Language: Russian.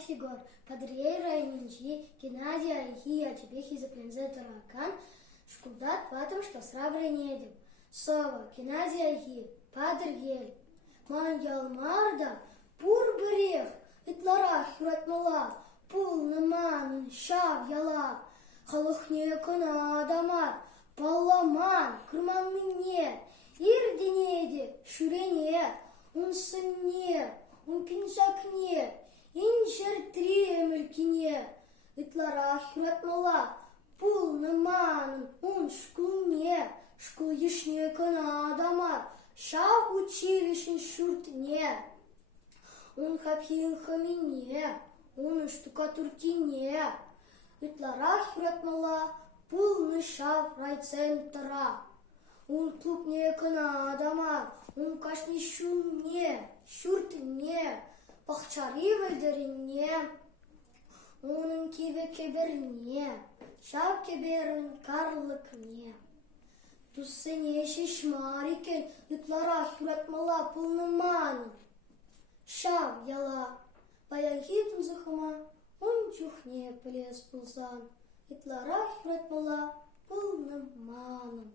фигур. Подрейра и Минчи, Геннадия и Хия, тебе хизаплензе таракан, шкулдат ватым, что сравре недем. Сова, Геннадия и Хи, падр ель. Ман ялмарда, пур брех, итлара хюратмала, пулны манын, шав яла. Халыхне кына адамар, палламан, кырманныне, ирденеде, шүрене, унсынне, унпинсакне, иншертре мүлкине, итлара хюратмала, пулны манын, ун шкулне, шкул ешне кына адамар, шав училищен шуртне, ун хапхин хамине, ун штукатуркине, итлара хюратмала, пулны шав райцентра, ун клубне кына адамар, ун кашни шунне, шуртне, пахчари вальдеринне, унын киве кеберне, шав кеберин карлыкне. Туссене шишмарикен, итлара хюратмала, пулны манын, шав яла, баяхитын зыхыма, ун чухне плес пулсан, итлара хюратмала, пулны манын.